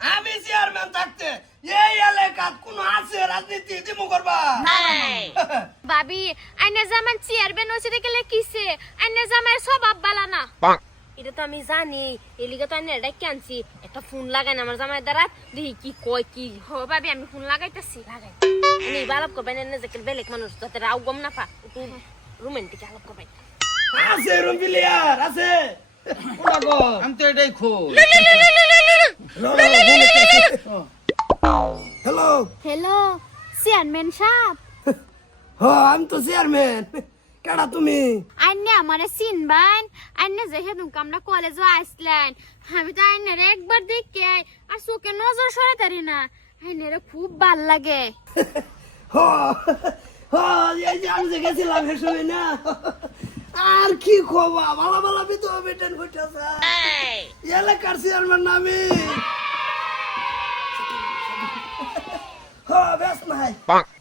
আমি চেয়ারম্যান থাকতে এই এলাকাত কোন আছে রাজনীতি দিমু করবা? ভাবি আইনের জামান চেয়ারম্যান হচ্ছে দেখলে কিসে আইনের জামাইয়ের স্বভাব বালা না। এটা তো আমি জানি এলিগে তো আইনের এটা আনছি। একটা ফোন লাগাই না আমার জামাই দ্বারা। দেখি কি কয় কি হ ভাবি আমি ফোন লাগাইতেছি লাগাই। আমি বালাপ করবেন এনে যে বেলেগ মানুষ যাতে রাও গম না পা একটু রোমান্টিক আলাপ করবেন আছে রুম প্লেয়ার আছে। কোনা গো আমি তো এটাই খোঁজ। হ্যালো হ্যালো চেয়ারম্যান সাহেব হ আমি তো চেয়ারম্যান কেডা তুমি আইনে আমারে চিনবান যে কলেজে আসলেন আমি তো একবার দেখে আর চোখে নজর সরাতারি না আইনের খুব ভালো লাগে হ হ এই যে আমি যে গেছিলাম হে না আর কি খবর ভালো ভালো বিতো বেটেন হইতাছে এলাকার চেয়ারম্যান নামি হ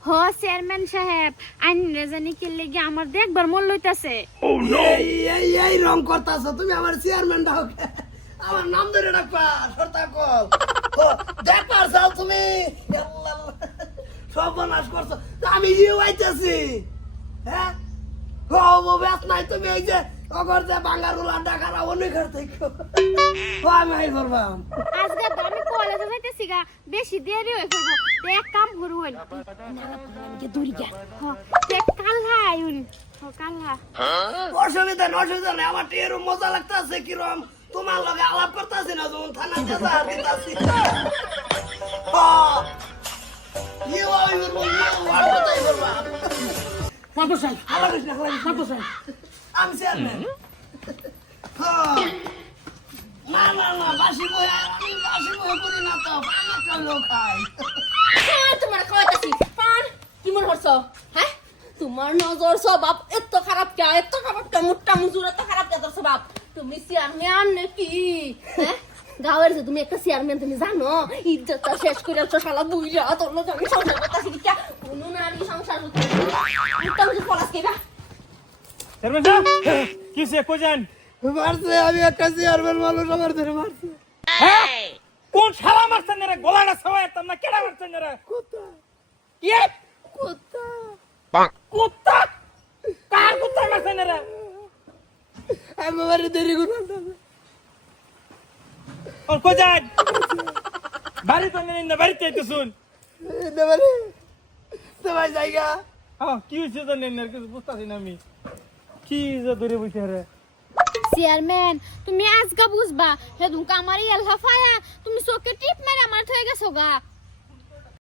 হ চেয়ারম্যান সাহেব আইনে জানি কি লেগে আমার দেখবার মন লইতাছে। এই এই এই রং করতাছ তুমি আমার চেয়ারম্যান দাও আমার নাম ধরে ডাকবা সর্তা কল ও, দেখবার চাও তুমি। আল্লাহ, সব বনাশ করছ আমি ইউ আইতেছি হ্যাঁ? ও ও নাই তুমি এই যে অগর যে বাঙ্গারুলা ডাকারা অনেক থেকে ও আমি আই করবাম আজকে তো আমি কলেজে যাইতেছি গা বেশি দেরি হয়ে তো এক কাম করুন দূরি গা হ তো এক কাল্লা আইন হ কাল্লা। অসুবিধা নেই অসুবিধা নেই। আমার টের মজা লাগতাছে কিরম? তোমার লগে আলাপ করতেছি না যখন থানাতে যা দিতাছি। ইউ আই ইউ করবা মাতো সাহেব আলাপ করিস না, সাহেব আমি চেয়ারম্যান না না না বাসি বই আমি বাসি বই করি না তো আমার লোক খাই। তোমার খাওয়াইতাছি পান কি মনে করছ? হ্যাঁ? তোমার নজর স্বভাব এত খারাপ কে? এত খারাপ কে? মোটা মুজুর এত খারাপ কে তোর স্বভাব? তুমি চেয়ারম্যান নাকি? হ্যাঁ? গাঁয়ের যে তুমি একটা চেয়ারম্যান তুমি জানো ইজ্জতটা শেষ করে আসছো শালা বুইরা তোর লোক আমি সংসার করতেছি কি কোনো নারী সংসার করতে মুজুর পলাশ কেবা চেয়ারম্যান সাহেব কি সে কই মারছে আমি একটা চেয়ারম্যান মানুষ আমার ধরে মারছে। হ্যাঁ? কোন শালা মারছেন রে? গলাটা সবাই তাম না কেডা মারছেন রে? কুত্তা। কি? কুত্তা। কুত্তা? কার কুত্তা মারছেন রে? আমি বাড়ি দেরি করব ওর কই বাড়ি তো নেই না বাড়িতে তো শুন দেবারে তোমার জায়গা? হ্যাঁ কি হইছে তো নেই না কিছু বুঝতাছি না আমি। কি যে ধরে রে চেয়ারম্যান তুমি আজকা বুঝবা হেদুম কামারি এলহা ফায়া তুমি চোখে টিপ মেরে আমার থয়ে গেছো গা